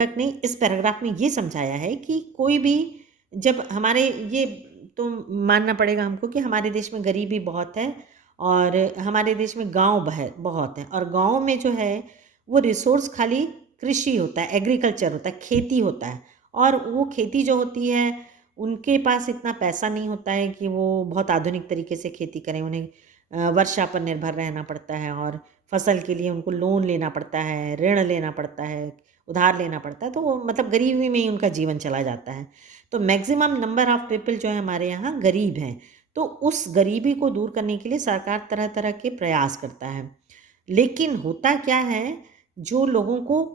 लेखक ने इस पैराग्राफ में ये समझाया है कि कोई भी जब हमारे ये तो मानना पड़ेगा हमको कि हमारे देश में गरीबी बहुत है और हमारे देश में गाँव बहुत हैं और गाँव में जो है वो रिसोर्स खाली कृषि होता है, एग्रीकल्चर होता है, खेती होता है और वो खेती जो होती है उनके पास इतना पैसा नहीं होता है कि वो बहुत आधुनिक तरीके से खेती करें। उन्हें वर्षा पर निर्भर रहना पड़ता है और फसल के लिए उनको लोन लेना पड़ता है, ऋण लेना पड़ता है, उधार लेना पड़ता है, तो वो मतलब गरीबी में ही उनका जीवन चला जाता है। तो मैक्सिमम नंबर ऑफ पीपल जो है हमारे यहाँ गरीब हैं। तो उस गरीबी को दूर करने के लिए सरकार तरह-तरह के प्रयास करता है। लेकिन होता क्या है, जो लोगों को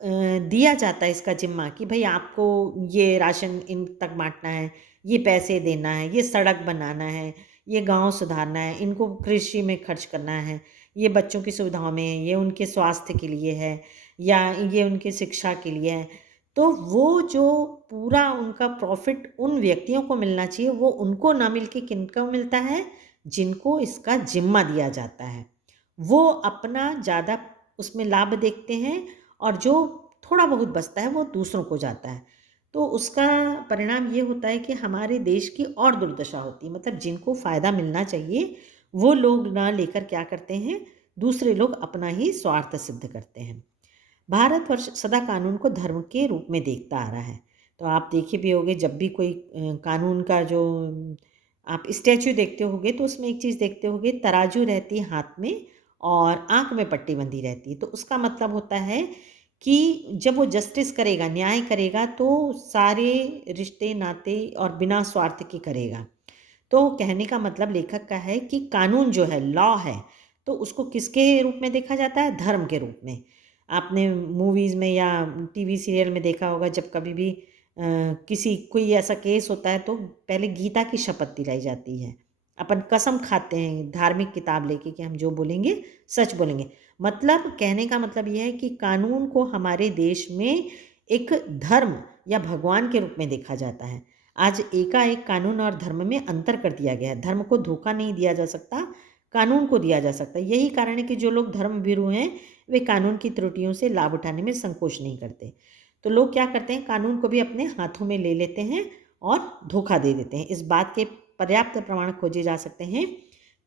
दिया जाता है इसका ज़िम्मा कि भई आपको ये राशन इन तक बाँटना है, ये पैसे देना है, ये सड़क बनाना है, ये गाँव सुधारना है, इनको कृषि में खर्च करना है, ये बच्चों की सुविधाओं में, ये उनके स्वास्थ्य के लिए है या ये उनकी शिक्षा के लिए है। तो वो जो पूरा उनका प्रॉफ़िट उन व्यक्तियों को मिलना चाहिए, वो उनको ना मिल के किनको मिलता है? जिनको इसका ज़िम्मा दिया जाता है। वो अपना ज़्यादा उसमें लाभ देखते हैं और जो थोड़ा बहुत बचता है वो दूसरों को जाता है। तो उसका परिणाम ये होता है कि हमारे देश की और दुर्दशा होती है। मतलब जिनको फ़ायदा मिलना चाहिए, वो लोग ना लेकर क्या करते हैं, दूसरे लोग अपना ही स्वार्थ सिद्ध करते हैं। भारतवर्ष सदा कानून को धर्म के रूप में देखता आ रहा है। तो आप देखे भी होंगे जब भी कोई कानून का जो आप स्टैच्यू देखते होंगे तो उसमें एक चीज़ देखते होंगे तराजू रहती है हाथ में और आँख में पट्टी बंधी रहती है। तो उसका मतलब होता है कि जब वो जस्टिस करेगा, न्याय करेगा तो सारे रिश्ते नाते और बिना स्वार्थ के करेगा। तो कहने का मतलब लेखक का है कि कानून जो है, लॉ है, तो उसको किसके रूप में देखा जाता है? धर्म के रूप में। आपने मूवीज़ में या टीवी सीरियल में देखा होगा जब कभी भी किसी कोई ऐसा केस होता है तो पहले गीता की शपथ दिलाई जाती है। अपन कसम खाते हैं धार्मिक किताब लेके कि हम जो बोलेंगे सच बोलेंगे। मतलब कहने का मतलब ये है कि कानून को हमारे देश में एक धर्म या भगवान के रूप में देखा जाता है। आज एकाएक कानून और धर्म में अंतर कर दिया गया है। धर्म को धोखा नहीं दिया जा सकता, कानून को दिया जा सकता है। यही कारण है कि जो लोग धर्मभीरू हैं, वे कानून की त्रुटियों से लाभ उठाने में संकोच नहीं करते। तो लोग क्या करते हैं, कानून को भी अपने हाथों में ले लेते हैं और धोखा दे देते हैं। इस बात के पर्याप्त प्रमाण खोजे जा सकते हैं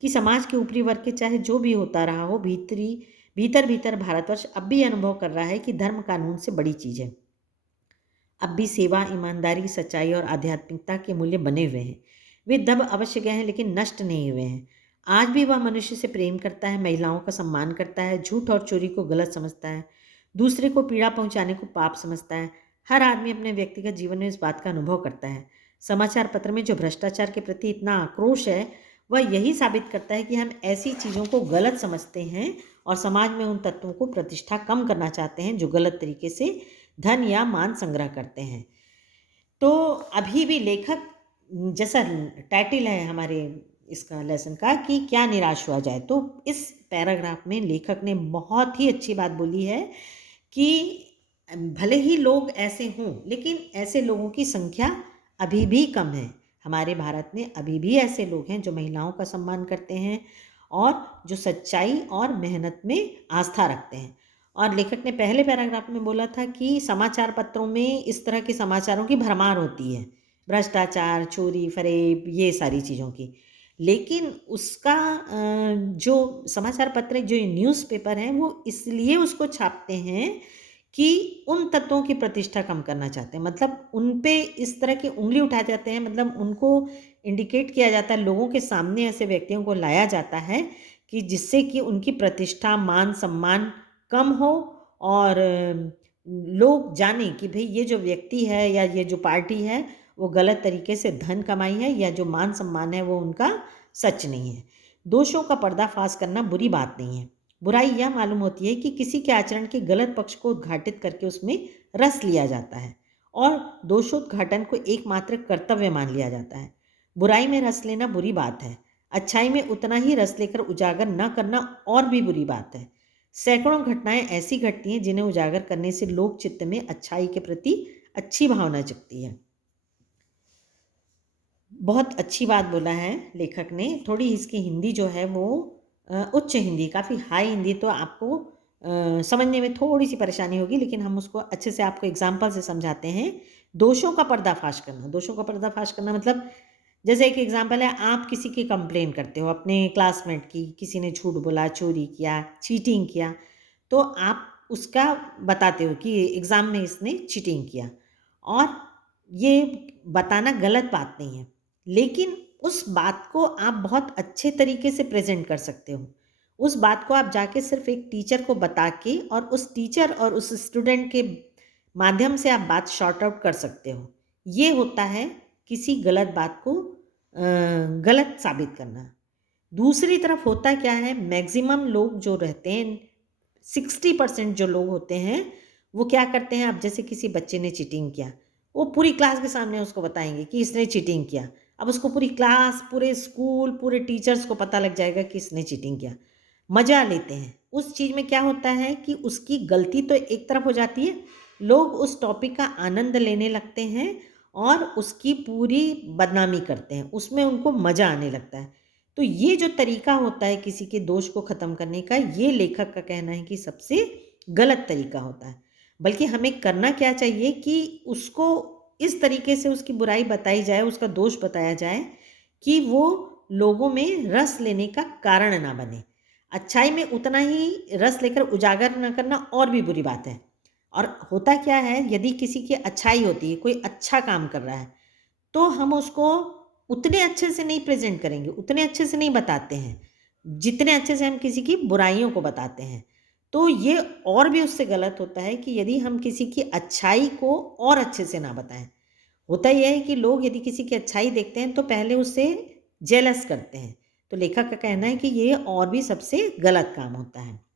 कि समाज के ऊपरी वर्ग के चाहे जो भी होता रहा हो, भीतर-भीतर भारतवर्ष अब भी अनुभव कर रहा है कि धर्म कानून से बड़ी चीज़ है। अब भी सेवा, ईमानदारी, सच्चाई और आध्यात्मिकता के मूल्य बने हुए हैं। वे दब अवश्य गए हैं लेकिन नष्ट नहीं हुए हैं। आज भी वह मनुष्य से प्रेम करता है, महिलाओं का सम्मान करता है, झूठ और चोरी को गलत समझता है, दूसरे को पीड़ा पहुंचाने को पाप समझता है। हर आदमी अपने व्यक्तिगत जीवन में इस बात का अनुभव करता है। समाचार पत्र में जो भ्रष्टाचार के प्रति इतना आक्रोश है, वह यही साबित करता है कि हम ऐसी चीज़ों को गलत समझते हैं और समाज में उन तत्वों को प्रतिष्ठा कम करना चाहते हैं जो गलत तरीके से धन या मान संग्रह करते हैं। तो अभी भी लेखक जैसा टाइटल है हमारे इसका लेसन का कि क्या निराश हुआ जाए, तो इस पैराग्राफ में लेखक ने बहुत ही अच्छी बात बोली है कि भले ही लोग ऐसे हों, लेकिन ऐसे लोगों की संख्या अभी भी कम है। हमारे भारत में अभी भी ऐसे लोग हैं जो महिलाओं का सम्मान करते हैं और जो सच्चाई और मेहनत में आस्था रखते हैं। और लेखक ने पहले पैराग्राफ में बोला था कि समाचार पत्रों में इस तरह के समाचारों की भरमार होती है, भ्रष्टाचार, चोरी-फरेब ये सारी चीज़ों की। लेकिन उसका जो समाचार पत्र जो न्यूज़पेपर हैं वो इसलिए उसको छापते हैं कि उन तत्वों की प्रतिष्ठा कम करना चाहते हैं। मतलब उन पे इस तरह की उँगली उठाए जाते हैं, मतलब उनको इंडिकेट किया जाता है, लोगों के सामने ऐसे व्यक्तियों को लाया जाता है कि जिससे कि उनकी प्रतिष्ठा, मान-सम्मान कम हो और लोग जानें कि भई ये जो व्यक्ति है या ये जो पार्टी है, वो गलत तरीके से धन कमाई है या जो मान-सम्मान है वो उनका सच नहीं है। दोषों का पर्दाफ़ाश करना बुरी बात नहीं है। बुराई यह मालूम होती है कि किसी के आचरण के गलत पक्ष को उद्घाटित करके उसमें रस लिया जाता है और दोषोद्घाटन को एकमात्र कर्तव्य मान लिया जाता है। बुराई में रस लेना बुरी बात है। अच्छाई में उतना ही रस लेकर उजागर न करना और भी बुरी बात है। सैकड़ों घटनाएं ऐसी घटती हैं जिन्हें उजागर करने से लोक चित्त में अच्छाई के प्रति अच्छी भावना जगती है। बहुत अच्छी बात बोला है लेखक ने। थोड़ी इसकी हिंदी जो है वो उच्च हिंदी, काफ़ी हाई हिंदी तो आपको समझने में थोड़ी-सी परेशानी होगी, लेकिन हम उसको अच्छे से आपको एग्ज़ाम्पल से समझाते हैं। दोषों का पर्दाफ़ाश करना, दोषों का पर्दाफ़ाश करना मतलब जैसे एक एग्ज़ाम्पल है, आप किसी की कंप्लेन करते हो अपने क्लासमेट की, किसी ने झूठ बोला, चोरी किया, चीटिंग किया, तो आप उसका बताते हो कि एग्ज़ाम में इसने चीटिंग किया और ये बताना गलत बात नहीं है। लेकिन उस बात को आप बहुत अच्छे तरीके से प्रेज़ेंट कर सकते हो। उस बात को आप जाके सिर्फ़ एक टीचर को बता के और उस टीचर और उस स्टूडेंट के माध्यम से आप बात सॉर्ट आउट कर सकते हो। ये होता है किसी गलत बात को गलत साबित करना। दूसरी तरफ होता क्या है, मैक्सिमम लोग जो रहते हैं 60% जो लोग होते हैं, वो क्या करते हैं, अब जैसे किसी बच्चे ने चीटिंग किया, वो पूरी क्लास के सामने उसको बताएँगे कि इसने चीटिंग किया। अब उसको पूरी क्लास, पूरे स्कूल, पूरे टीचर्स को पता लग जाएगा कि इसने चीटिंग किया। मज़ा लेते हैं। उस चीज़ में क्या होता है कि उसकी गलती तो एक तरफ हो जाती है, लोग उस टॉपिक का आनंद लेने लगते हैं और उसकी पूरी बदनामी करते हैं, उसमें उनको मज़ा आने लगता है। तो ये जो तरीका होता है किसी के दोष को ख़त्म करने का, ये लेखक का कहना है कि सबसे गलत तरीका होता है। बल्कि हमें करना क्या चाहिए कि उसको इस तरीके से उसकी बुराई बताई जाए, उसका दोष बताया जाए कि वो लोगों में रस लेने का कारण ना बने। अच्छाई में उतना ही रस लेकर उजागर ना करना और भी बुरी बात है। और होता क्या है, यदि किसी की अच्छाई होती है, कोई अच्छा काम कर रहा है, तो हम उसको उतने अच्छे से नहीं प्रेज़ेंट करेंगे, उतने अच्छे से नहीं बताते हैं, जितने अच्छे से हम किसी की बुराइयों को बताते हैं। तो ये और भी उससे गलत होता है कि यदि हम किसी की अच्छाई को और अच्छे से ना बताएँ। होता ये है कि लोग यदि किसी की अच्छाई देखते हैं तो पहले उससे जेलस करते हैं। तो लेखक का कहना है कि ये और भी सबसे गलत काम होता है।